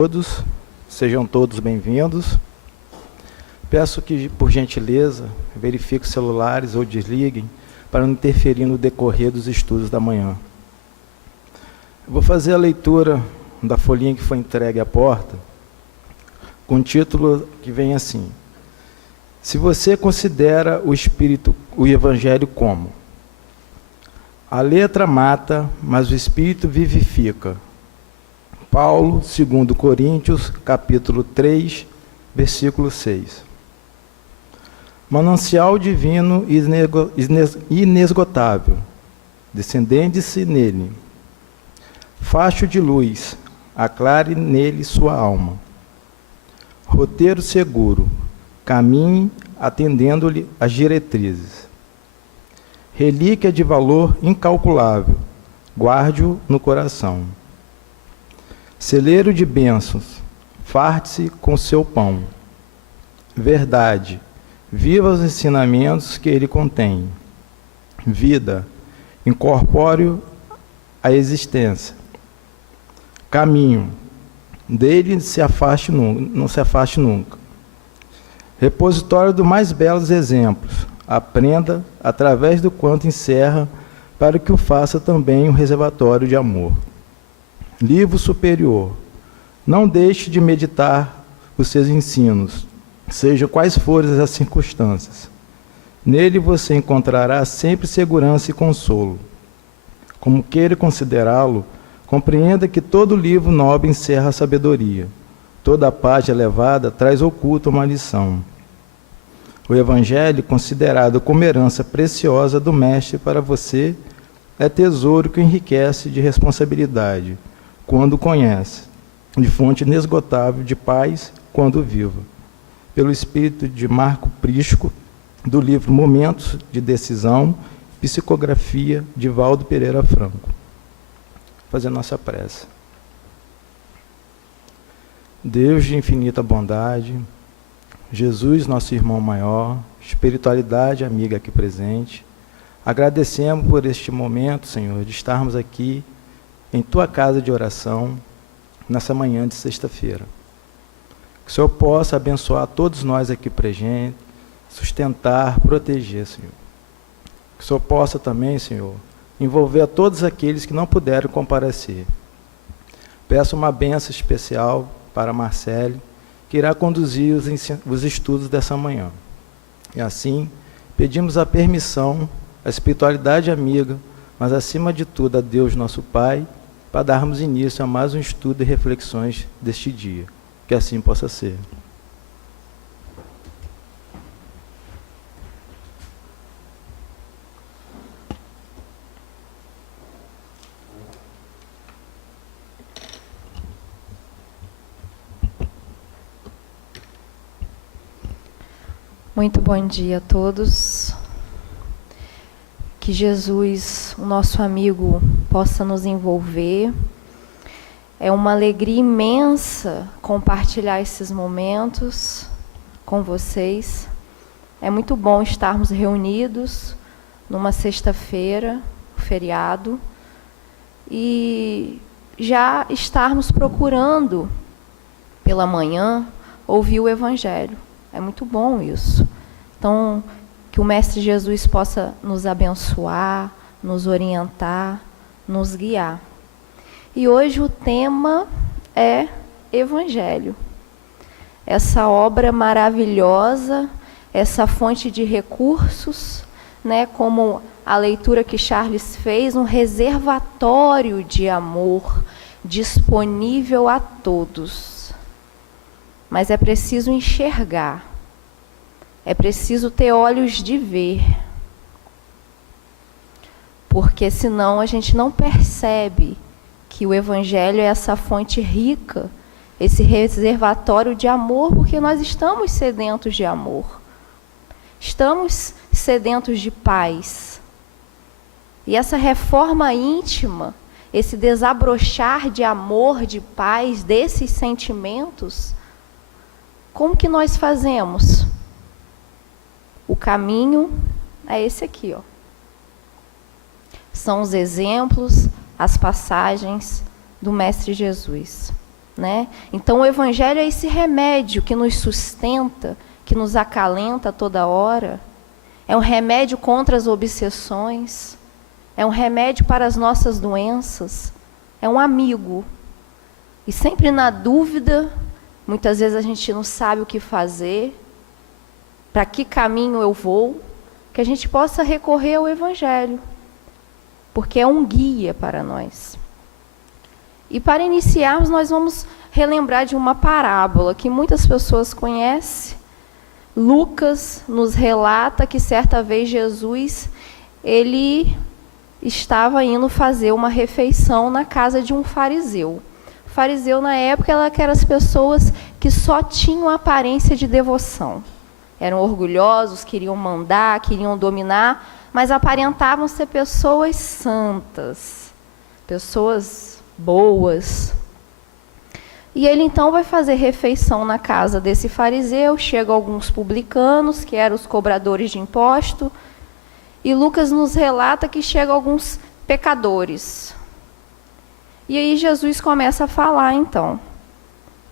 Todos, sejam todos bem-vindos. Peço que, por gentileza, verifiquem os celulares ou desliguem para não interferir no decorrer dos estudos da manhã. Eu vou fazer a leitura da folhinha que foi entregue à porta, com um título que vem assim: Se você considera o Evangelho como: a letra mata, mas o Espírito vivifica. Paulo, 2 Coríntios, capítulo 3, versículo 6. Manancial divino inesgotável, descendende-se nele. Facho de luz, aclare nele sua alma. Roteiro seguro, caminhe atendendo-lhe as diretrizes. Relíquia de valor incalculável, guarde-o no coração. Celeiro de bênçãos, farte-se com seu pão. Verdade, viva os ensinamentos que ele contém. Vida, incorpore a existência. Caminho, dele não se afaste nunca. Repositório dos mais belos exemplos, aprenda através do quanto encerra, para que o faça também um reservatório de amor. Livro superior, não deixe de meditar os seus ensinos, sejam quais forem as circunstâncias. Nele você encontrará sempre segurança e consolo. Como queira considerá-lo, compreenda que todo livro nobre encerra a sabedoria. Toda página elevada traz oculta uma lição. O Evangelho, considerado como herança preciosa do Mestre para você, é tesouro que enriquece de responsabilidade, quando conhece, de fonte inesgotável de paz, quando viva. Pelo espírito de Marco Prisco, do livro Momentos de Decisão, psicografia de Valdo Pereira Franco. Fazer nossa prece. Deus de infinita bondade, Jesus, nosso irmão maior, espiritualidade amiga aqui presente, agradecemos por este momento, Senhor, de estarmos aqui em Tua casa de oração, nessa manhã de sexta-feira. Que o Senhor possa abençoar todos nós aqui presentes, sustentar, proteger, Senhor. Que o Senhor possa também, Senhor, envolver a todos aqueles que não puderam comparecer. Peço uma bênção especial para Marcele, que irá conduzir os estudos dessa manhã. E assim, pedimos a permissão, a espiritualidade amiga, mas acima de tudo a Deus nosso Pai, para darmos início a mais um estudo e reflexões deste dia. Que assim possa ser. Muito bom dia a todos. Que Jesus, o nosso amigo, possa nos envolver. É uma alegria imensa compartilhar esses momentos com vocês. É muito bom estarmos reunidos numa sexta-feira, feriado, e já estarmos procurando pela manhã ouvir o Evangelho. É muito bom isso. Então, que o Mestre Jesus possa nos abençoar, nos orientar, nos guiar. E hoje o tema é Evangelho. Essa obra maravilhosa, essa fonte de recursos, né, como a leitura que Charles fez, um reservatório de amor disponível a todos. Mas é preciso enxergar. É preciso ter olhos de ver, porque senão a gente não percebe que o Evangelho é essa fonte rica, esse reservatório de amor, porque nós estamos sedentos de amor, estamos sedentos de paz. E essa reforma íntima, esse desabrochar de amor, de paz, desses sentimentos, como que nós fazemos? O caminho é esse aqui, ó. São os exemplos, as passagens do Mestre Jesus. né? Então o Evangelho é esse remédio que nos sustenta, que nos acalenta toda hora. É um remédio contra as obsessões. É um remédio para as nossas doenças. É um amigo. E sempre na dúvida, muitas vezes a gente não sabe o que fazer, para que caminho eu vou, que a gente possa recorrer ao Evangelho, porque é um guia para nós. E para iniciarmos, nós vamos relembrar de uma parábola que muitas pessoas conhecem. Lucas nos relata que certa vez Jesus, ele estava indo fazer uma refeição na casa de um fariseu. O fariseu, na época, eram aquelas pessoas que só tinham aparência de devoção. Eram orgulhosos, queriam mandar, queriam dominar, mas aparentavam ser pessoas santas, pessoas boas. E ele então vai fazer refeição na casa desse fariseu. Chegam alguns publicanos, que eram os cobradores de imposto, e Lucas nos relata que chegam alguns pecadores. E aí Jesus começa a falar então: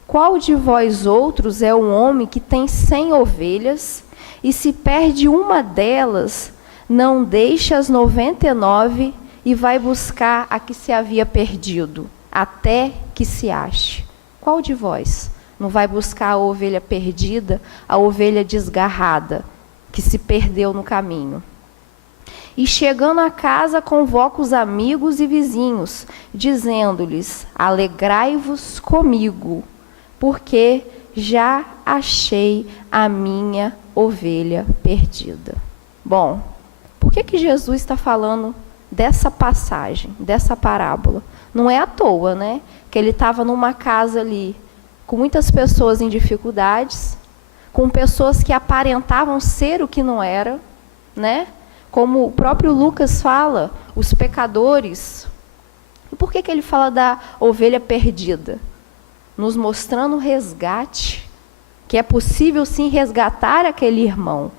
qual de vós outros é um homem que tem 100 ovelhas, e se perde uma delas, não deixa as 99 e vai buscar a que se havia perdido, até que se ache? Qual de vós não vai buscar a ovelha perdida, a ovelha desgarrada, que se perdeu no caminho? E chegando a casa, convoca os amigos e vizinhos, dizendo-lhes: alegrai-vos comigo, porque já achei a minha ovelha perdida. Bom, por que Jesus está falando dessa passagem, dessa parábola? Não é à toa, né? Que ele estava numa casa ali, com muitas pessoas em dificuldades, com pessoas que aparentavam ser o que não era, né? Como o próprio Lucas fala, os pecadores. E por que ele fala da ovelha perdida? Nos mostrando o resgate, que é possível sim resgatar aquele irmão.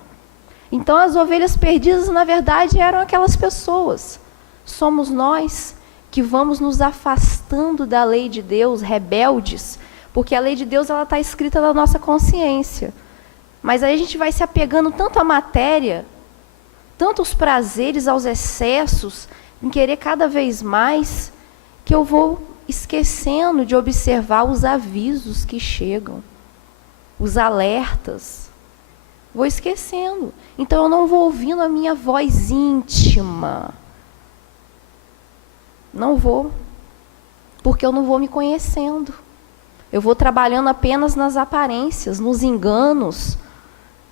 Então as ovelhas perdidas, na verdade, eram aquelas pessoas. Somos nós que vamos nos afastando da lei de Deus, rebeldes, porque a lei de Deus está escrita na nossa consciência. Mas aí a gente vai se apegando tanto à matéria, tanto aos prazeres, aos excessos, em querer cada vez mais, que eu vou esquecendo de observar os avisos que chegam, os alertas. Vou esquecendo. Então eu não vou ouvindo a minha voz íntima. Não vou. Porque eu não vou me conhecendo. Eu vou trabalhando apenas nas aparências, nos enganos,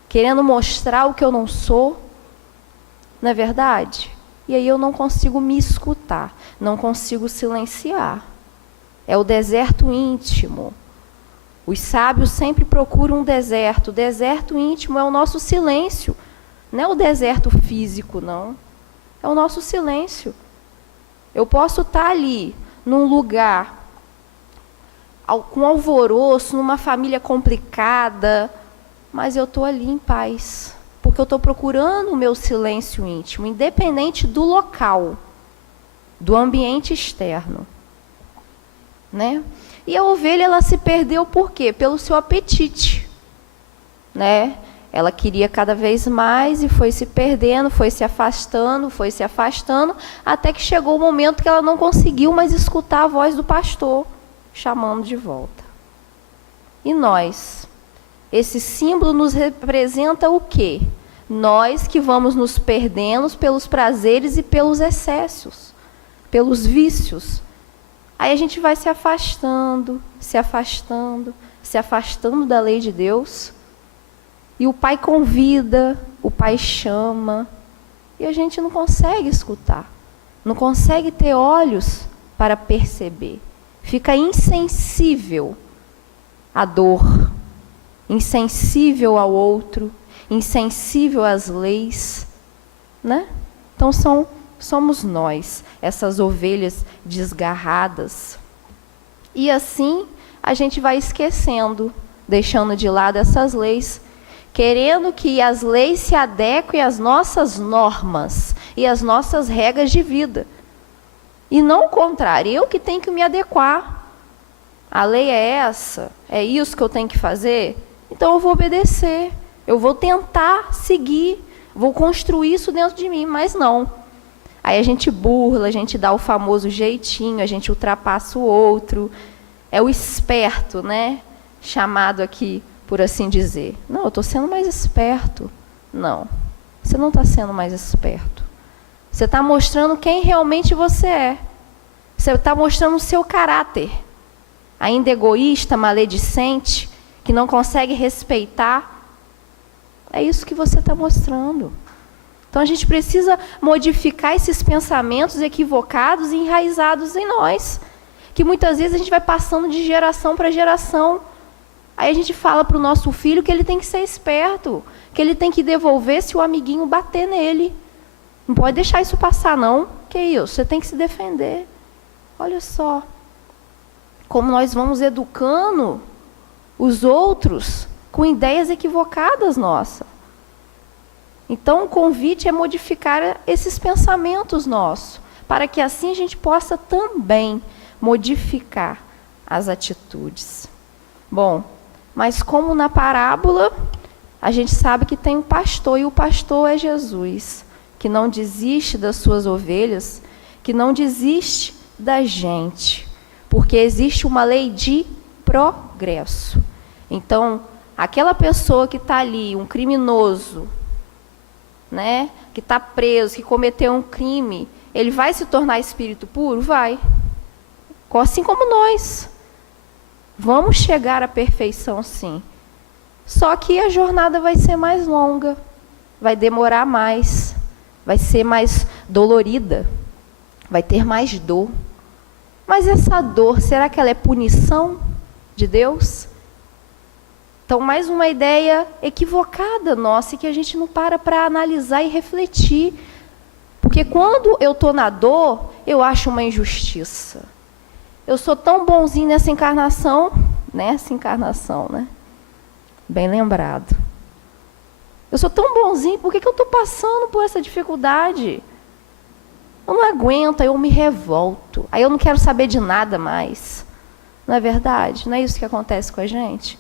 querendo mostrar o que eu não sou. Não é verdade? E aí eu não consigo me escutar, não consigo silenciar. É o deserto íntimo. Os sábios sempre procuram um deserto. O deserto íntimo é o nosso silêncio. Não é o deserto físico, não. É o nosso silêncio. Eu posso estar ali, num lugar com alvoroço, numa família complicada, mas eu estou ali em paz. Porque eu estou procurando o meu silêncio íntimo, independente do local, do ambiente externo. Né? E a ovelha, ela se perdeu por quê? Pelo seu apetite. Né? Ela queria cada vez mais e foi se perdendo, foi se afastando, até que chegou o momento que ela não conseguiu mais escutar a voz do pastor, chamando de volta. E nós? Esse símbolo nos representa o quê? Nós que vamos nos perdendo pelos prazeres e pelos excessos, pelos vícios. Aí a gente vai se afastando da lei de Deus. E o Pai convida, o Pai chama, e a gente não consegue escutar, não consegue ter olhos para perceber. Fica insensível à dor, insensível ao outro, insensível às leis, né? Então somos nós, essas ovelhas desgarradas. E assim a gente vai esquecendo, deixando de lado essas leis, querendo que as leis se adequem às nossas normas e às nossas regras de vida. E não o contrário, eu que tenho que me adequar A lei é essa, é isso que eu tenho que fazer, então eu vou obedecer, eu vou tentar seguir, vou construir isso dentro de mim, mas não. Aí a gente burla, a gente dá o famoso jeitinho, a gente ultrapassa o outro. É o esperto, né? Chamado aqui, por assim dizer. Não, eu estou sendo mais esperto. Não, você não está sendo mais esperto. Você está mostrando quem realmente você é. Você está mostrando o seu caráter. Ainda egoísta, maledicente, que não consegue respeitar. É isso que você está mostrando. Então a gente precisa modificar esses pensamentos equivocados e enraizados em nós, que muitas vezes a gente vai passando de geração para geração. Aí a gente fala para o nosso filho que ele tem que ser esperto, que ele tem que devolver se o amiguinho bater nele. Não pode deixar isso passar, não. Que isso? Você tem que se defender. Olha só como nós vamos educando os outros com ideias equivocadas nossas. Então, o convite é modificar esses pensamentos nossos, para que assim a gente possa também modificar as atitudes. Bom, mas como na parábola, a gente sabe que tem um pastor, e o pastor é Jesus, que não desiste das suas ovelhas, que não desiste da gente, porque existe uma lei de progresso. Então, aquela pessoa que está ali, um criminoso, né, que está preso, que cometeu um crime, ele vai se tornar espírito puro? Vai. Assim como nós. Vamos chegar à perfeição, sim. Só que a jornada vai ser mais longa, vai demorar mais, vai ser mais dolorida, vai ter mais dor. Mas essa dor, será que ela é punição de Deus? Então, mais uma ideia equivocada nossa, que a gente não para analisar e refletir. Porque quando eu estou na dor, eu acho uma injustiça. Eu sou tão bonzinho nessa encarnação, né? Bem lembrado. Eu sou tão bonzinho, por que eu estou passando por essa dificuldade? Eu não aguento, aí eu me revolto. Aí eu não quero saber de nada mais. Não é verdade? Não é isso que acontece com a gente?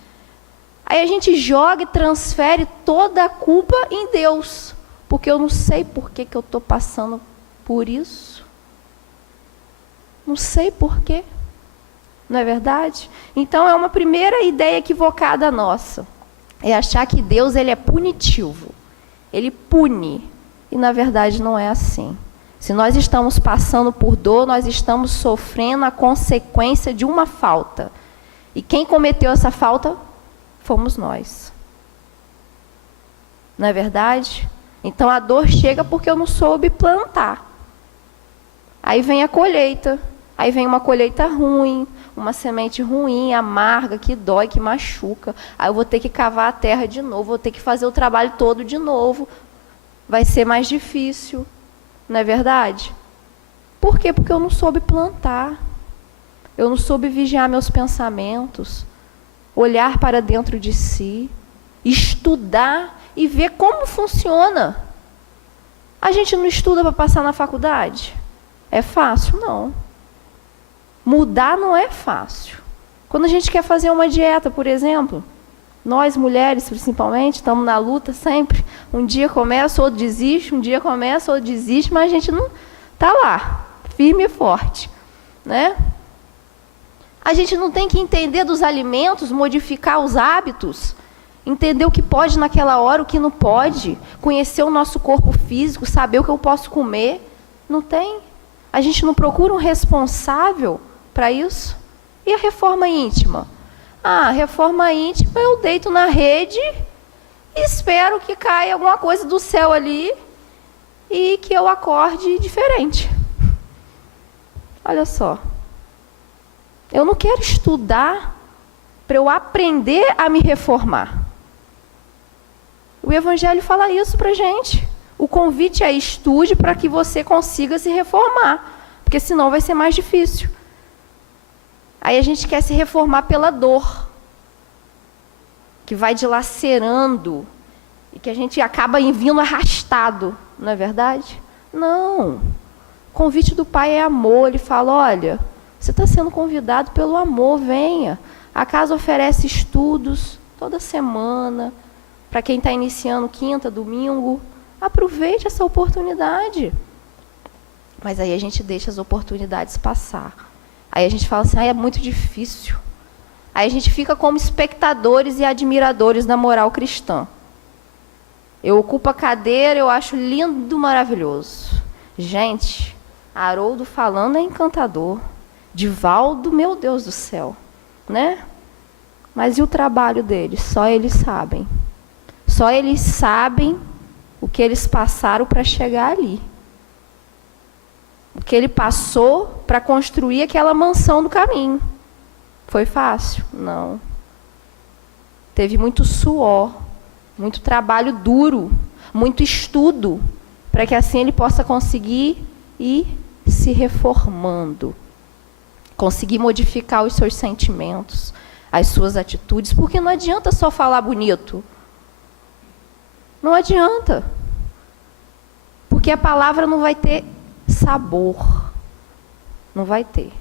Aí a gente joga e transfere toda a culpa em Deus, porque eu não sei por que eu estou passando por isso. Não sei por quê. Não é verdade? Então é uma primeira ideia equivocada nossa. É achar que Deus ele é punitivo. Ele pune. E na verdade não é assim. Se nós estamos passando por dor, nós estamos sofrendo a consequência de uma falta. E quem cometeu essa falta fomos nós. Não é verdade? Então a dor chega porque eu não soube plantar. Aí vem a colheita. Aí vem uma colheita ruim, uma semente ruim, amarga, que dói, que machuca. Aí eu vou ter que cavar a terra de novo, vou ter que fazer o trabalho todo de novo. Vai ser mais difícil. Não é verdade? Por quê? Porque eu não soube plantar. Eu não soube vigiar meus pensamentos. Olhar para dentro de si, estudar e ver como funciona. A gente não estuda para passar na faculdade? É fácil? Não. Mudar não é fácil. Quando a gente quer fazer uma dieta, por exemplo, nós mulheres principalmente, estamos na luta sempre. Um dia começa, outro desiste, um dia começa, outro desiste, mas a gente não está lá, firme e forte, né? A gente não tem que entender dos alimentos, modificar os hábitos, entender o que pode naquela hora, o que não pode, conhecer o nosso corpo físico, saber o que eu posso comer. Não tem. A gente não procura um responsável para isso. E a reforma íntima? Ah, reforma íntima, eu deito na rede e espero que caia alguma coisa do céu ali e que eu acorde diferente. Olha só. Eu não quero estudar para eu aprender a me reformar. O Evangelho fala isso para a gente. O convite é estude para que você consiga se reformar, porque senão vai ser mais difícil. Aí a gente quer se reformar pela dor, que vai dilacerando, e que a gente acaba vindo arrastado, não é verdade? Não. O convite do Pai é amor, ele fala, olha, Você está sendo convidado pelo amor, venha. A casa oferece estudos toda semana, para quem está iniciando quinta, domingo. Aproveite essa oportunidade. Mas aí a gente deixa as oportunidades passar. Aí a gente fala assim, é muito difícil. Aí a gente fica como espectadores e admiradores da moral cristã. Eu ocupo a cadeira, eu acho lindo, maravilhoso. Gente, Haroldo falando é encantador. Divaldo, meu Deus do céu, né? Mas e o trabalho deles? Só eles sabem. Só eles sabem o que eles passaram para chegar ali. O que ele passou para construir aquela mansão do caminho. Foi fácil? Não. Teve muito suor, muito trabalho duro, muito estudo, para que assim ele possa conseguir ir se reformando. Conseguir modificar os seus sentimentos, as suas atitudes, porque não adianta só falar bonito. Não adianta. Porque a palavra não vai ter sabor. Não vai ter.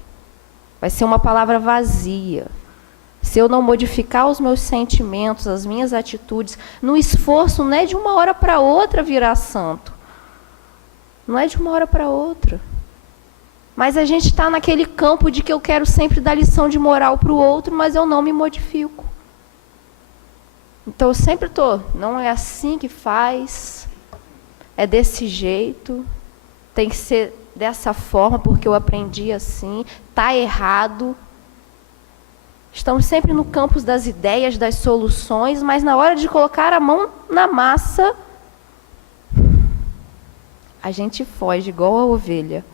Vai ser uma palavra vazia. Se eu não modificar os meus sentimentos, as minhas atitudes, no esforço não é de uma hora para outra virar santo. Não é de uma hora para outra. Mas a gente está naquele campo de que eu quero sempre dar lição de moral para o outro, mas eu não me modifico. Então eu sempre estou, não é assim que faz, é desse jeito, tem que ser dessa forma porque eu aprendi assim, está errado. Estamos sempre no campo das ideias, das soluções, mas na hora de colocar a mão na massa, a gente foge igual a ovelha.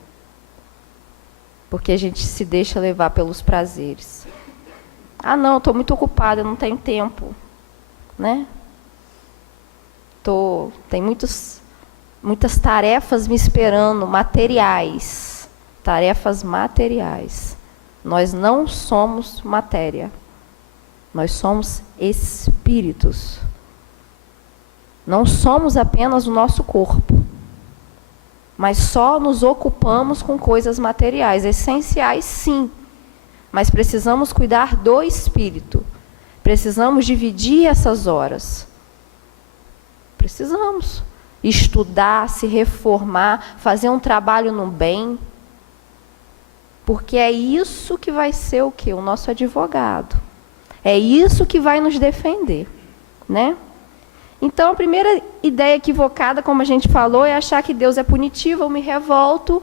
Porque a gente se deixa levar pelos prazeres. Ah, não, estou muito ocupada, não tenho tempo. Né? Tem muitas tarefas me esperando, materiais. Tarefas materiais. Nós não somos matéria. Nós somos espíritos. Não somos apenas o nosso corpo. Mas só nos ocupamos com coisas materiais, essenciais sim, mas precisamos cuidar do espírito, precisamos dividir essas horas, precisamos estudar, se reformar, fazer um trabalho no bem, porque é isso que vai ser o quê? O nosso advogado, é isso que vai nos defender, né? Então, a primeira ideia equivocada, como a gente falou, é achar que Deus é punitivo, eu me revolto,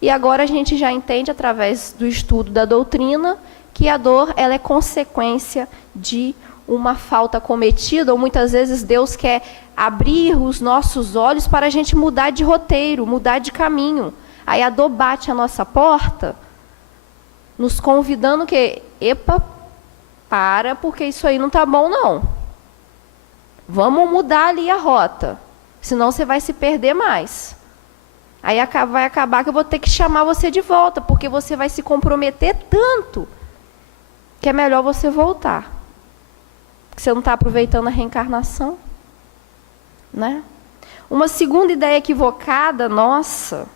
e agora a gente já entende, através do estudo da doutrina, que a dor ela é consequência de uma falta cometida, ou muitas vezes Deus quer abrir os nossos olhos para a gente mudar de roteiro, mudar de caminho. Aí a dor bate a nossa porta, nos convidando que, epa, porque isso aí não está bom não. Vamos mudar ali a rota, senão você vai se perder mais. Aí vai acabar que eu vou ter que chamar você de volta, porque você vai se comprometer tanto, que é melhor você voltar. Porque você não está aproveitando a reencarnação. Né? Uma segunda ideia equivocada nossa,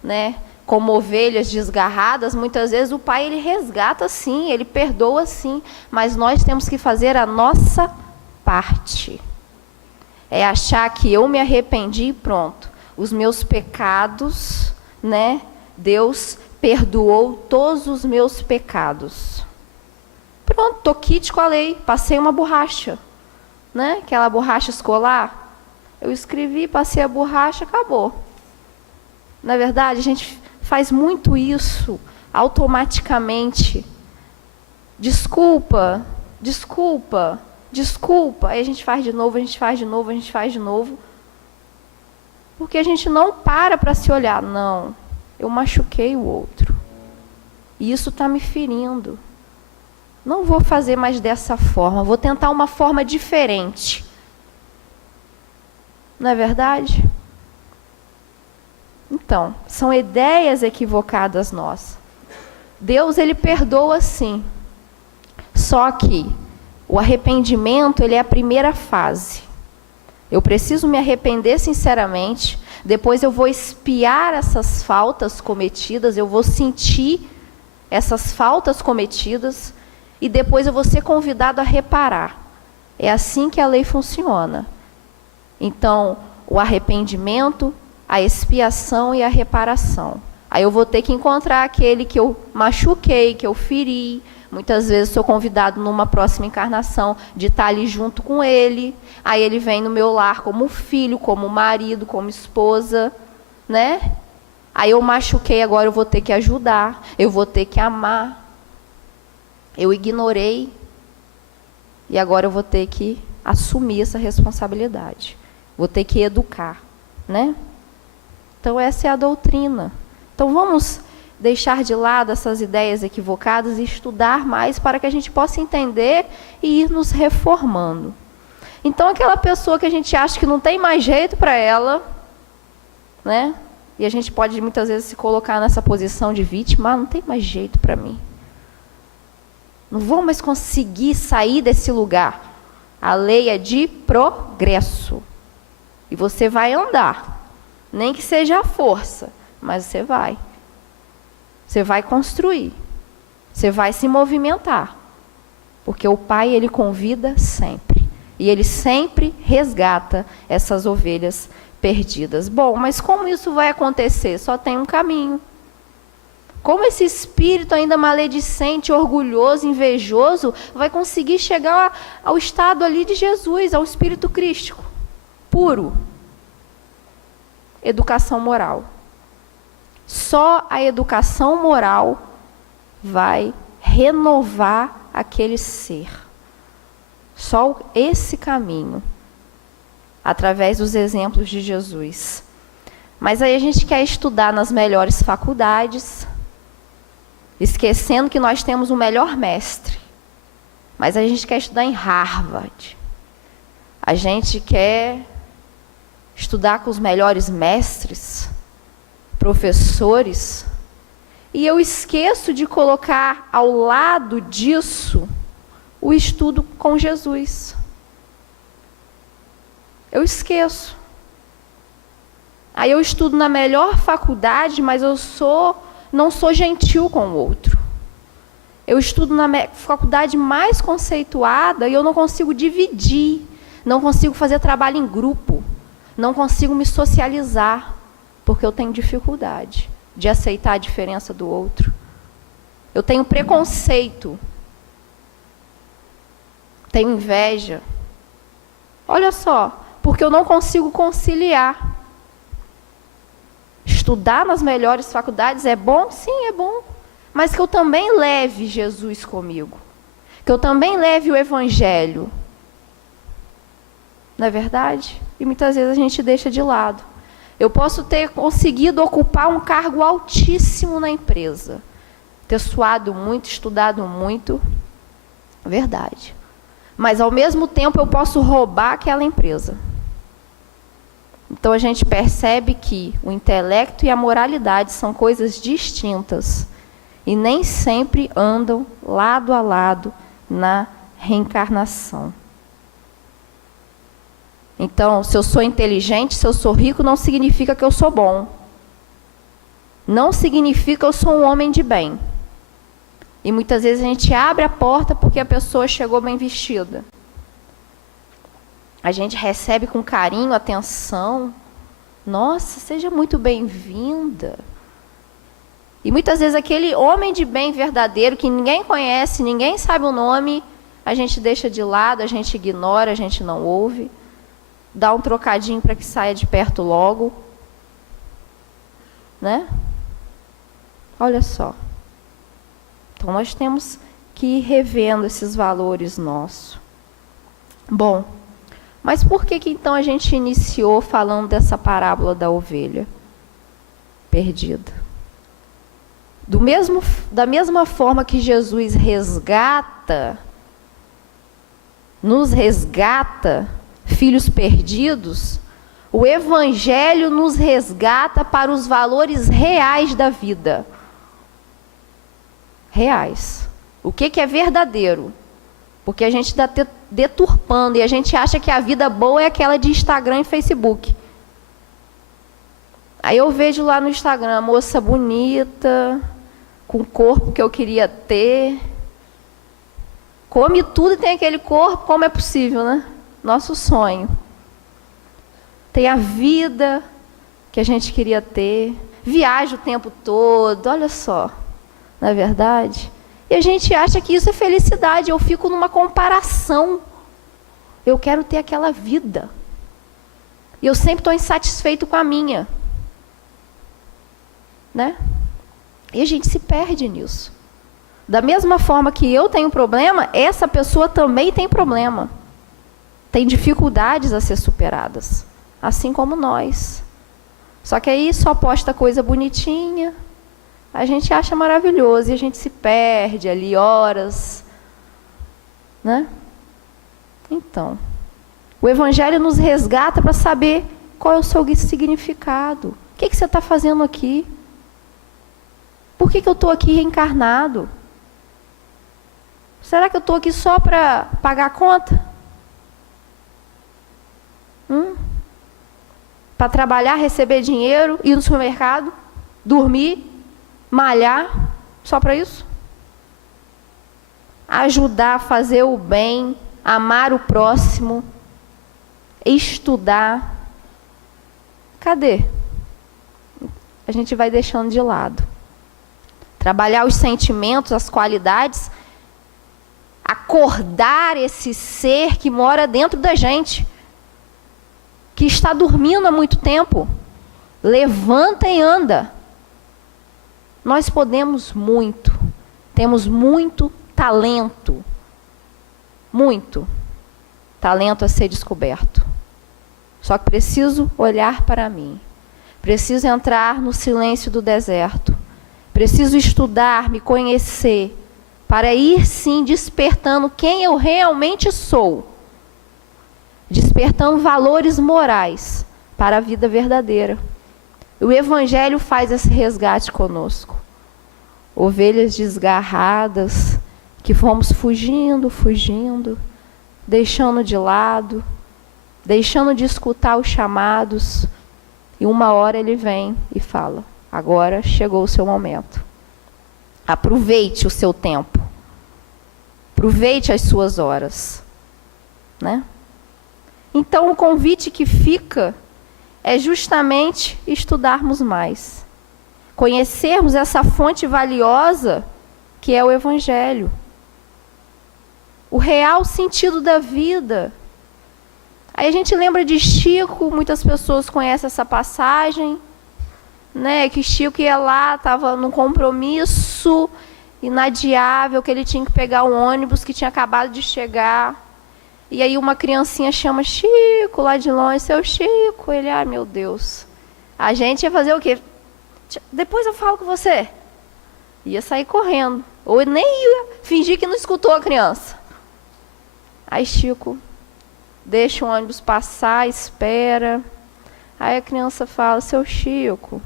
né? Como ovelhas desgarradas, muitas vezes o pai ele resgata sim, ele perdoa sim, mas nós temos que fazer a nossa parte. É achar que eu me arrependi e pronto. Os meus pecados, né? Deus perdoou todos os meus pecados. Pronto, tô quite com a lei, passei uma borracha, né? Aquela borracha escolar. Eu escrevi, passei a borracha, acabou. Na verdade, a gente faz muito isso automaticamente. Desculpa, desculpa. Desculpa, aí a gente faz de novo, a gente faz de novo, a gente faz de novo. Porque a gente não para se olhar. Não, eu machuquei o outro. E isso está me ferindo. Não vou fazer mais dessa forma, vou tentar uma forma diferente. Não é verdade? Então, são ideias equivocadas nossas. Deus, ele perdoa sim. Só que o arrependimento, ele é a primeira fase. Eu preciso me arrepender sinceramente, depois eu vou expiar essas faltas cometidas, eu vou sentir essas faltas cometidas e depois eu vou ser convidado a reparar. É assim que a lei funciona. Então, o arrependimento, a expiação e a reparação. Aí eu vou ter que encontrar aquele que eu machuquei, que eu feri. Muitas vezes sou convidado numa próxima encarnação de estar ali junto com ele. Aí ele vem no meu lar como filho, como marido, como esposa, né? Aí eu machuquei, agora eu vou ter que ajudar, eu vou ter que amar. Eu ignorei e agora eu vou ter que assumir essa responsabilidade. Vou ter que educar, né? Então essa é a doutrina. Então vamos deixar de lado essas ideias equivocadas e estudar mais para que a gente possa entender e ir nos reformando. Então aquela pessoa que a gente acha que não tem mais jeito para ela, né? E a gente pode muitas vezes se colocar nessa posição de vítima, não tem mais jeito para mim. Não vou mais conseguir sair desse lugar. A lei é de progresso. E você vai andar. Nem que seja a força, mas você vai. Você vai construir. Você vai se movimentar. Porque o Pai, ele convida sempre. E ele sempre resgata essas ovelhas perdidas. Bom, mas como isso vai acontecer? Só tem um caminho. Como esse espírito ainda maledicente, orgulhoso, invejoso, vai conseguir chegar ao estado ali de Jesus, ao espírito crístico, puro? Educação moral. Só a educação moral vai renovar aquele ser. Só esse caminho, através dos exemplos de Jesus. Mas aí a gente quer estudar nas melhores faculdades, esquecendo que nós temos o melhor mestre. Mas a gente quer estudar em Harvard. A gente quer estudar com os melhores mestres, professores. E eu esqueço de colocar ao lado disso o estudo com Jesus. Eu esqueço. Aí eu estudo na melhor faculdade, mas não sou gentil com o outro. Eu estudo na faculdade mais conceituada e eu não consigo dividir, não consigo fazer trabalho em grupo, não consigo me socializar, porque eu tenho dificuldade de aceitar a diferença do outro. Eu tenho preconceito, tenho inveja. Olha só, porque eu não consigo conciliar. Estudar nas melhores faculdades é bom? Sim, é bom. Mas que eu também leve Jesus comigo. Que eu também leve o Evangelho. Não é verdade? E muitas vezes a gente deixa de lado. Eu posso ter conseguido ocupar um cargo altíssimo na empresa. Ter suado muito, estudado muito. Verdade. Mas ao mesmo tempo eu posso roubar aquela empresa. Então a gente percebe que o intelecto e a moralidade são coisas distintas e nem sempre andam lado a lado na reencarnação. Então, se eu sou inteligente, se eu sou rico, não significa que eu sou bom. Não significa que eu sou um homem de bem. E muitas vezes a gente abre a porta porque a pessoa chegou bem vestida. A gente recebe com carinho, atenção. Nossa, seja muito bem-vinda. E muitas vezes aquele homem de bem verdadeiro, que ninguém conhece, ninguém sabe o nome, a gente deixa de lado, a gente ignora, a gente não ouve. Dá um trocadinho para que saia de perto logo. Né? Olha só. Então nós temos que ir revendo esses valores nossos. Bom, mas por que então a gente iniciou falando dessa parábola da ovelha perdida? Da mesma forma que Jesus nos resgata filhos perdidos, o Evangelho nos resgata para os valores reais da vida. Reais. O que é verdadeiro? Porque a gente está deturpando e a gente acha que a vida boa é aquela de Instagram e Facebook. Aí eu vejo lá no Instagram, moça bonita, com o corpo que eu queria ter. Come tudo e tem aquele corpo, como é possível, né? Nosso sonho. Tem a vida que a gente queria ter. Viaja o tempo todo, olha só. Não é verdade? E a gente acha que isso é felicidade. Eu fico numa comparação. Eu quero ter aquela vida. E eu sempre estou insatisfeito com a minha. Né? E a gente se perde nisso. Da mesma forma que eu tenho problema, essa pessoa também tem problema. Tem dificuldades a ser superadas. Assim como nós. Só que aí só posta coisa bonitinha. A gente acha maravilhoso e a gente se perde ali horas. Né? Então, o Evangelho nos resgata para saber qual é o seu significado. O que você está fazendo aqui? Por que eu estou aqui reencarnado? Será que eu estou aqui só para pagar a conta? Para trabalhar, receber dinheiro, ir no supermercado, dormir, malhar, só para isso? Ajudar a fazer o bem, amar o próximo, estudar. Cadê? A gente vai deixando de lado. Trabalhar os sentimentos, as qualidades, acordar esse ser que mora dentro da gente, que está dormindo há muito tempo. Levanta e anda. Nós podemos muito, temos muito talento, muito talento a ser descoberto. Só que preciso olhar para mim, preciso entrar no silêncio do deserto, preciso estudar, me conhecer, para ir sim despertando quem eu realmente sou, despertando valores morais para a vida verdadeira. O Evangelho faz esse resgate conosco. Ovelhas desgarradas, que fomos fugindo, deixando de lado, deixando de escutar os chamados, e uma hora ele vem e fala: agora chegou o seu momento. Aproveite o seu tempo. Aproveite as suas horas. Né? Então, o convite que fica é justamente estudarmos mais. Conhecermos essa fonte valiosa que é o Evangelho. O real sentido da vida. Aí a gente lembra de Chico, muitas pessoas conhecem essa passagem, né? Que Chico ia lá, estava num compromisso inadiável, que ele tinha que pegar o ônibus que tinha acabado de chegar. E aí uma criancinha chama Chico lá de longe, seu Chico. Ele, ai meu Deus. A gente ia fazer o quê? Depois eu falo com você. Ia sair correndo. Ou nem ia fingir que não escutou a criança. Aí Chico deixa o ônibus passar, espera. Aí a criança fala: seu Chico,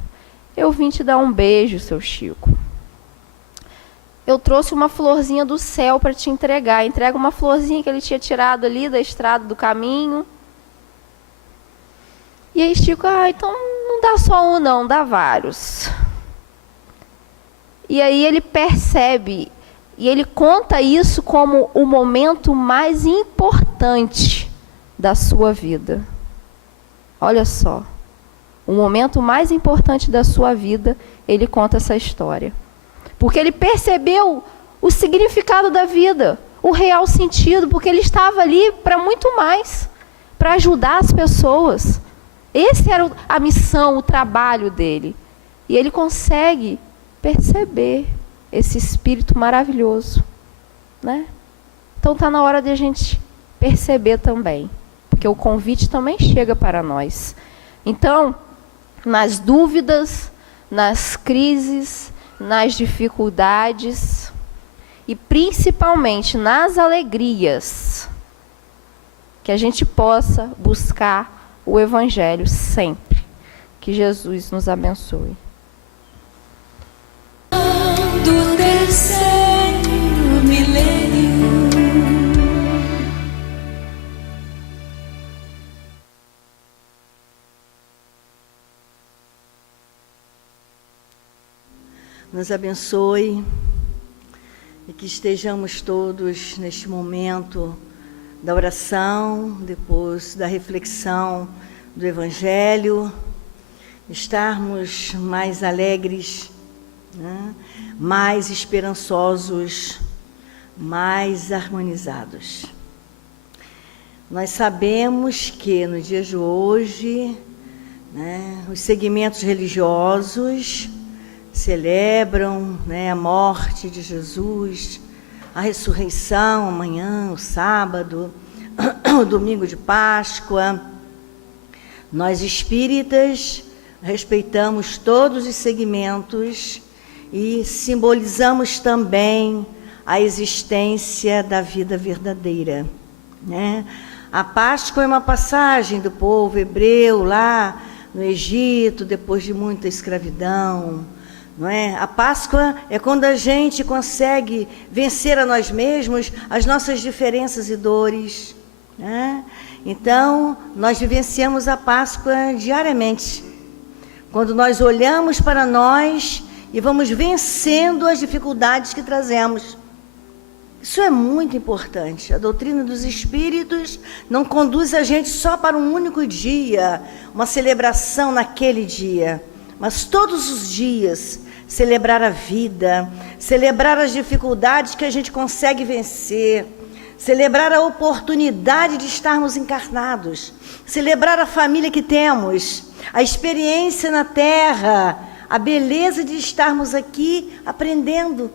eu vim te dar um beijo, seu Chico. Eu trouxe uma florzinha do céu para te entregar. Entrega uma florzinha que ele tinha tirado ali da estrada do caminho. E aí Chico, então não dá só um não, dá vários. E aí ele percebe, e ele conta isso como o momento mais importante da sua vida. Olha só, o momento mais importante da sua vida, ele conta essa história. Porque ele percebeu o significado da vida, o real sentido, porque ele estava ali para muito mais, para ajudar as pessoas. Essa era a missão, o trabalho dele. E ele consegue perceber esse espírito maravilhoso. Né? Então está na hora de a gente perceber também, porque o convite também chega para nós. Então, nas dúvidas, nas crises, nas dificuldades e principalmente nas alegrias, que a gente possa buscar o Evangelho sempre. Que Jesus nos abençoe. Do terceiro milênio. nos abençoe e que estejamos todos neste momento da oração, depois da reflexão do Evangelho, estarmos mais alegres, né? Mais esperançosos, mais harmonizados. Nós sabemos que no dia de hoje, né, os segmentos religiosos celebram, né, a morte de Jesus, a ressurreição amanhã, o sábado, o domingo de Páscoa. Nós espíritas respeitamos todos os segmentos e simbolizamos também a existência da vida verdadeira, né? A Páscoa é uma passagem do povo hebreu lá no Egito, depois de muita escravidão, não é? A Páscoa é quando a gente consegue vencer a nós mesmos, as nossas diferenças e dores, né? Então, nós vivenciamos a Páscoa diariamente, quando nós olhamos para nós e vamos vencendo as dificuldades que trazemos. Isso é muito importante. A doutrina dos espíritos não conduz a gente só para um único dia, uma celebração naquele dia, mas todos os dias celebrar a vida, celebrar as dificuldades que a gente consegue vencer, celebrar a oportunidade de estarmos encarnados, celebrar a família que temos, a experiência na Terra, a beleza de estarmos aqui aprendendo.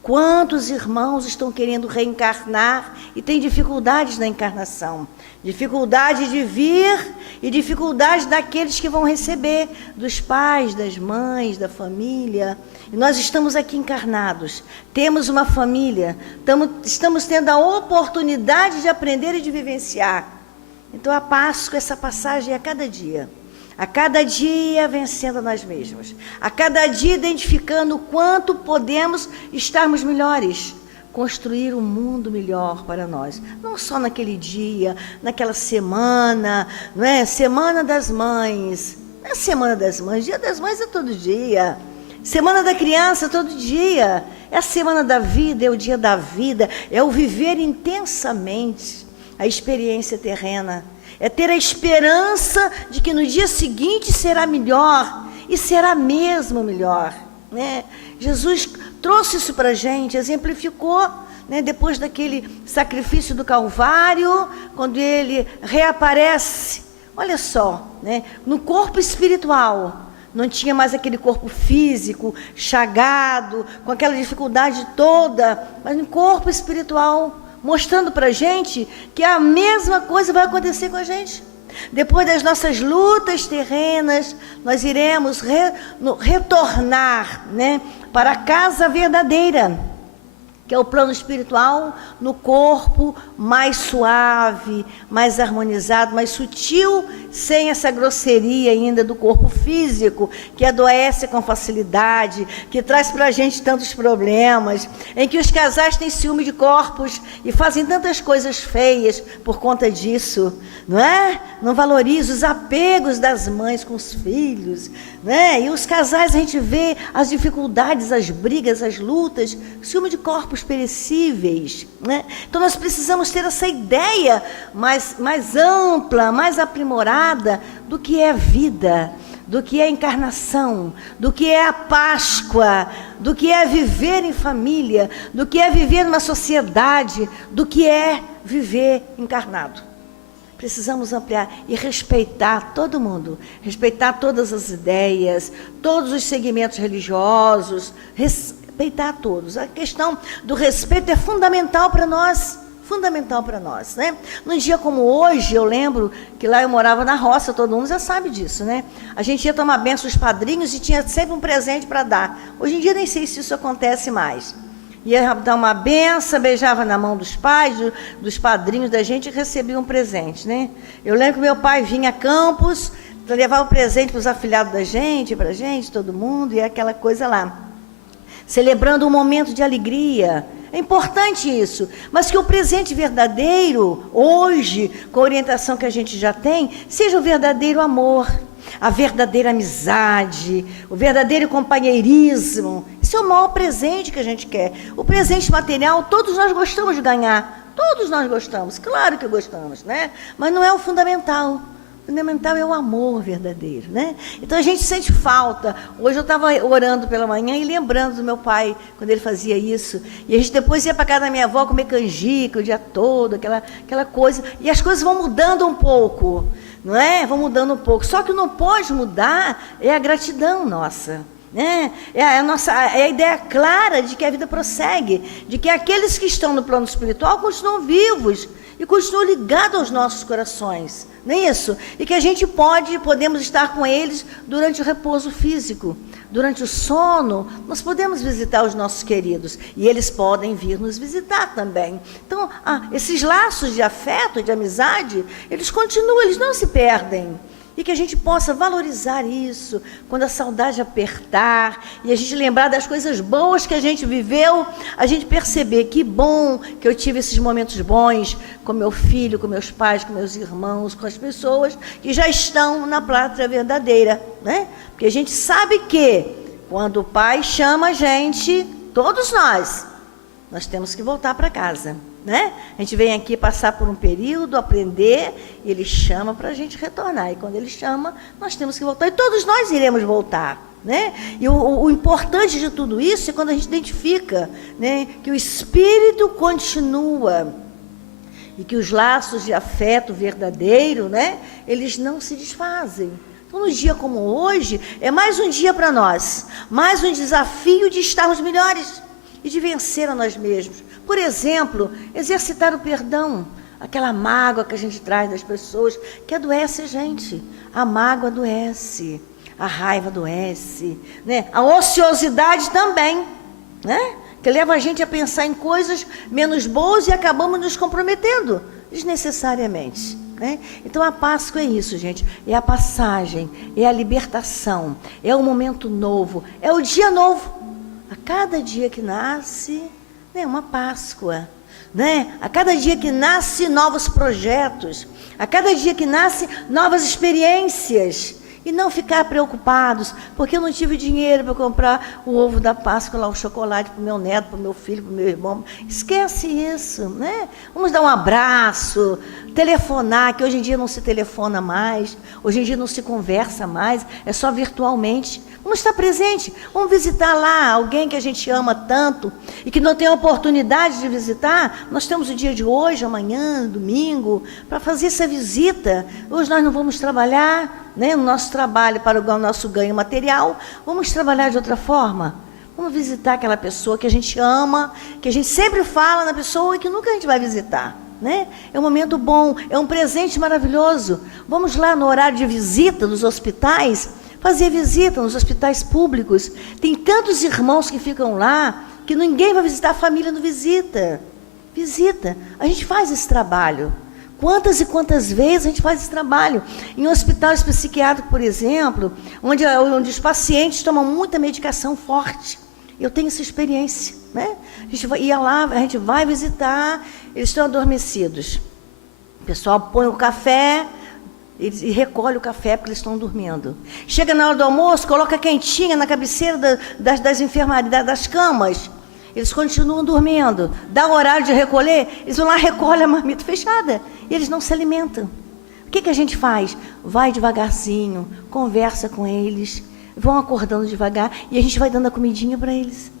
Quantos irmãos estão querendo reencarnar e têm dificuldades na encarnação? Dificuldade de vir e dificuldade daqueles que vão receber, dos pais, das mães, da família. E nós estamos aqui encarnados, temos uma família, estamos tendo a oportunidade de aprender e de vivenciar. Então a Páscoa, essa passagem é a cada dia vencendo a nós mesmos, a cada dia identificando o quanto podemos estarmos melhores, construir um mundo melhor para nós, não só naquele dia, naquela semana, não é? Semana das Mães, não é Semana das Mães, Dia das Mães é todo dia, Semana da Criança é todo dia, é a Semana da Vida, é o Dia da Vida, é o viver intensamente a experiência terrena, é ter a esperança de que no dia seguinte será melhor, e será mesmo melhor, né? Jesus trouxe isso para a gente, exemplificou, né, depois daquele sacrifício do Calvário, quando ele reaparece, olha só, né, no corpo espiritual, não tinha mais aquele corpo físico, chagado, com aquela dificuldade toda, mas no corpo espiritual, mostrando para a gente que a mesma coisa vai acontecer com a gente. Depois das nossas lutas terrenas, nós iremos retornar, né, para a casa verdadeira, que é o plano espiritual, no corpo mais suave, mais harmonizado, mais sutil, sem essa grosseria ainda do corpo físico, que adoece com facilidade, que traz para a gente tantos problemas, em que os casais têm ciúme de corpos e fazem tantas coisas feias por conta disso, não é? Não valoriza os apegos das mães com os filhos, né? E os casais, a gente vê as dificuldades, as brigas, as lutas, ciúme de corpos perecíveis, né? Então nós precisamos ter essa ideia mais ampla, mais aprimorada do que é vida, do que é a encarnação, do que é a Páscoa, do que é viver em família, do que é viver numa sociedade, do que é viver encarnado. Precisamos ampliar e respeitar todo mundo, respeitar todas as ideias, todos os segmentos religiosos, respeitar todos. A questão do respeito é fundamental para nós, né? Num dia como hoje, eu lembro que lá eu morava na roça, todo mundo já sabe disso, né? A gente ia tomar benção dos padrinhos e tinha sempre um presente para dar. Hoje em dia nem sei se isso acontece mais. Ia dar uma benção, beijava na mão dos pais, dos padrinhos da gente e recebia um presente, né? Eu lembro que meu pai vinha a Campos para levar o presente para os afilhados da gente, para a gente, todo mundo, e aquela coisa lá. Celebrando um momento de alegria. É importante isso, mas que o presente verdadeiro, hoje, com a orientação que a gente já tem, seja o verdadeiro amor, a verdadeira amizade, o verdadeiro companheirismo. Isso Esse é o maior presente que a gente quer. O presente material, todos nós gostamos de ganhar. Todos nós gostamos, claro que gostamos, né? Mas não é o fundamental. O fundamental é o amor verdadeiro, né? Então a gente sente falta. Hoje eu estava orando pela manhã e lembrando do meu pai, quando ele fazia isso. E a gente depois ia para casa da minha avó comer canjica o dia todo, aquela coisa. E as coisas vão mudando um pouco, não é? Vão mudando um pouco. Só que não pode mudar é a gratidão nossa. É a ideia clara de que a vida prossegue, de que aqueles que estão no plano espiritual continuam vivos e continuam ligados aos nossos corações, não é isso? E que a gente podemos estar com eles durante o repouso físico, durante o sono, nós podemos visitar os nossos queridos e eles podem vir nos visitar também. Então, esses laços de afeto, de amizade, eles continuam, eles não se perdem. E que a gente possa valorizar isso, quando a saudade apertar, e a gente lembrar das coisas boas que a gente viveu, a gente perceber que bom que eu tive esses momentos bons com meu filho, com meus pais, com meus irmãos, com as pessoas que já estão na pátria verdadeira, né? Porque a gente sabe que, quando o Pai chama a gente, todos nós temos que voltar para casa. Né? A gente vem aqui passar por um período, aprender, e ele chama para a gente retornar. E quando ele chama, nós temos que voltar. E todos nós iremos voltar. Né? E o importante de tudo isso é quando a gente identifica, né, que o Espírito continua e que os laços de afeto verdadeiro, né, eles não se desfazem. Então, num dia como hoje, é mais um dia para nós, mais um desafio de estarmos melhores e de vencer a nós mesmos. Por exemplo, exercitar o perdão, aquela mágoa que a gente traz das pessoas, que adoece a gente. A mágoa adoece, a raiva adoece, né? A ociosidade também, né? Que leva a gente a pensar em coisas menos boas e acabamos nos comprometendo desnecessariamente. Né? Então a Páscoa é isso, gente, é a passagem, é a libertação, é o momento novo, é o dia novo. A cada dia que nasce, é uma Páscoa, né? A cada dia que nasce, novos projetos, a cada dia que nasce, novas experiências. E não ficar preocupados, porque eu não tive dinheiro para comprar o ovo da Páscoa, lá, o chocolate para o meu neto, para o meu filho, para o meu irmão. Esquece isso, né? Vamos dar um abraço, telefonar, que hoje em dia não se telefona mais, hoje em dia não se conversa mais, é só virtualmente. Vamos estar presente, vamos visitar lá alguém que a gente ama tanto e que não tem a oportunidade de visitar. Nós temos o dia de hoje, amanhã, domingo, para fazer essa visita. Hoje nós não vamos trabalhar, né, no nosso trabalho para o nosso ganho material, vamos trabalhar de outra forma. Vamos visitar aquela pessoa que a gente ama, que a gente sempre fala na pessoa e que nunca a gente vai visitar. Né? É um momento bom, é um presente maravilhoso. Vamos lá no horário de visita dos hospitais, fazer visita nos hospitais públicos. Tem tantos irmãos que ficam lá, que ninguém vai visitar, a família não visita. Visita, a gente faz esse trabalho. Quantas e quantas vezes a gente faz esse trabalho? Em um hospital psiquiátrico, por exemplo, onde os pacientes tomam muita medicação forte. Eu tenho essa experiência. Né? A gente ia lá, a gente vai visitar, eles estão adormecidos. O pessoal põe o café e recolhe o café porque eles estão dormindo. Chega na hora do almoço, coloca quentinha na cabeceira das enfermarias, das camas. Eles continuam dormindo. Dá o horário de recolher, eles vão lá, recolhem a marmita fechada. E eles não se alimentam. O que a gente faz? Vai devagarzinho, conversa com eles, vão acordando devagar e a gente vai dando a comidinha para eles.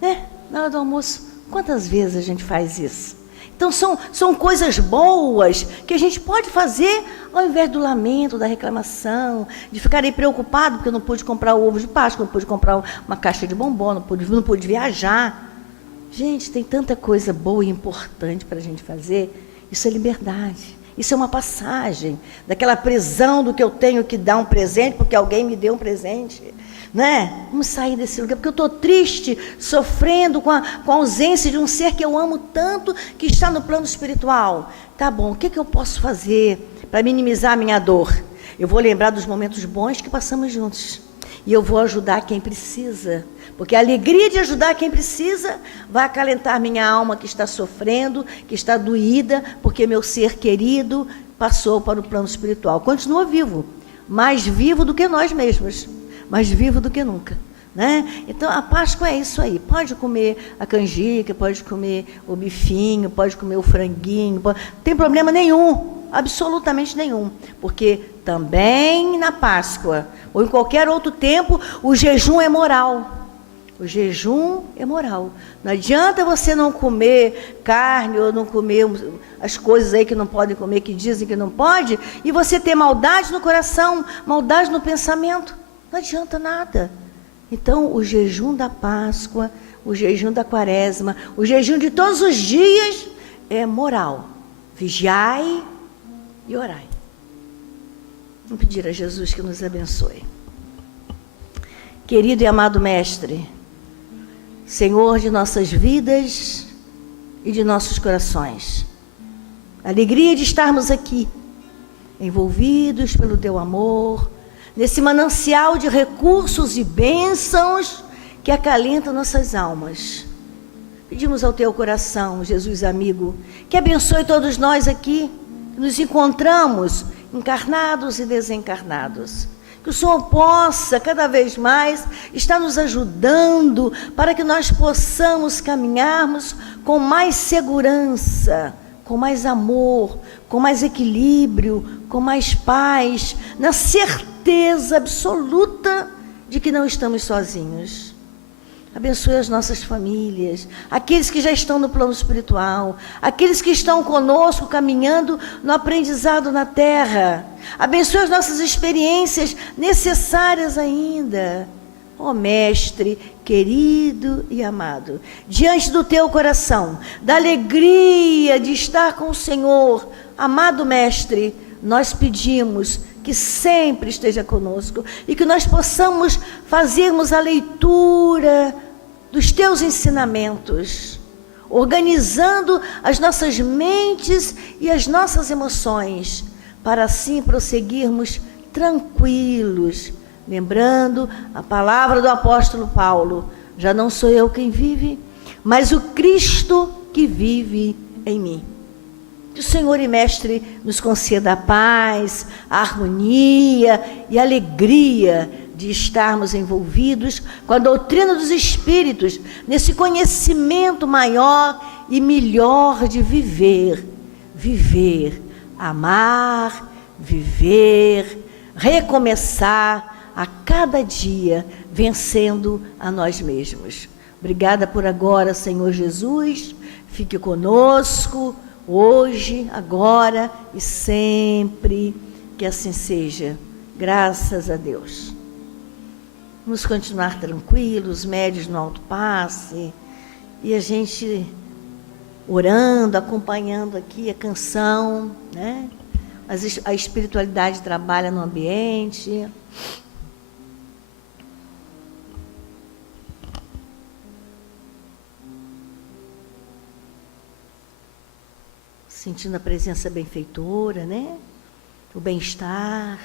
Né? Na hora do almoço, quantas vezes a gente faz isso? Então, são coisas boas que a gente pode fazer ao invés do lamento, da reclamação, de ficar aí preocupado porque eu não pude comprar o ovo de Páscoa, não pude comprar uma caixa de bombom, não pude viajar. Gente, tem tanta coisa boa e importante para a gente fazer. Isso é liberdade. Isso é uma passagem daquela prisão do que eu tenho que dar um presente porque alguém me deu um presente. Né? Vamos sair desse lugar, porque eu estou triste, sofrendo com a ausência de um ser que eu amo tanto, que está no plano espiritual. Tá bom, o que eu posso fazer para minimizar a minha dor? Eu vou lembrar dos momentos bons que passamos juntos. E eu vou ajudar quem precisa. Porque a alegria de ajudar quem precisa vai acalentar minha alma que está sofrendo, que está doída, porque meu ser querido passou para o plano espiritual. Continua vivo, mais vivo do que nós mesmos. Mais vivo do que nunca, né? Então, a Páscoa é isso aí. Pode comer a canjica, pode comer o bifinho, pode comer o franguinho, não tem problema nenhum, absolutamente nenhum. Porque também na Páscoa, ou em qualquer outro tempo, o jejum é moral. O jejum é moral. Não adianta você não comer carne ou não comer as coisas aí que não podem comer, que dizem que não pode, e você ter maldade no coração, maldade no pensamento. Não adianta nada. Então, o jejum da Páscoa, o jejum da Quaresma, o jejum de todos os dias é moral. Vigiai e orai. Vamos pedir a Jesus que nos abençoe. Querido e amado Mestre, Senhor de nossas vidas e de nossos corações, alegria de estarmos aqui, envolvidos pelo Teu amor, nesse manancial de recursos e bênçãos que acalentam nossas almas. Pedimos ao Teu coração, Jesus amigo, que abençoe todos nós aqui, que nos encontramos encarnados e desencarnados. Que o Senhor possa, cada vez mais, estar nos ajudando para que nós possamos caminharmos com mais segurança, com mais amor, com mais equilíbrio, com mais paz, na certeza absoluta de que não estamos sozinhos. Abençoe as nossas famílias, aqueles que já estão no plano espiritual, aqueles que estão conosco caminhando no aprendizado na terra. Abençoe as nossas experiências necessárias ainda. Ó Mestre, querido e amado, diante do Teu coração, da alegria de estar com o Senhor, amado Mestre, nós pedimos que sempre esteja conosco e que nós possamos fazermos a leitura dos Teus ensinamentos, organizando as nossas mentes e as nossas emoções, para assim prosseguirmos tranquilos, lembrando a palavra do apóstolo Paulo: já não sou eu quem vive, mas o Cristo que vive em mim. Que o Senhor e Mestre nos conceda a paz, a harmonia e a alegria de estarmos envolvidos com a doutrina dos Espíritos, nesse conhecimento maior e melhor de viver, amar, viver, recomeçar a cada dia, vencendo a nós mesmos. Obrigada por agora, Senhor Jesus, fique conosco, hoje, agora e sempre, que assim seja, graças a Deus. Vamos continuar tranquilos, médios no alto passe, e a gente orando, acompanhando aqui a canção, né? A espiritualidade trabalha no ambiente. Sentindo a presença benfeitora, né? O bem-estar.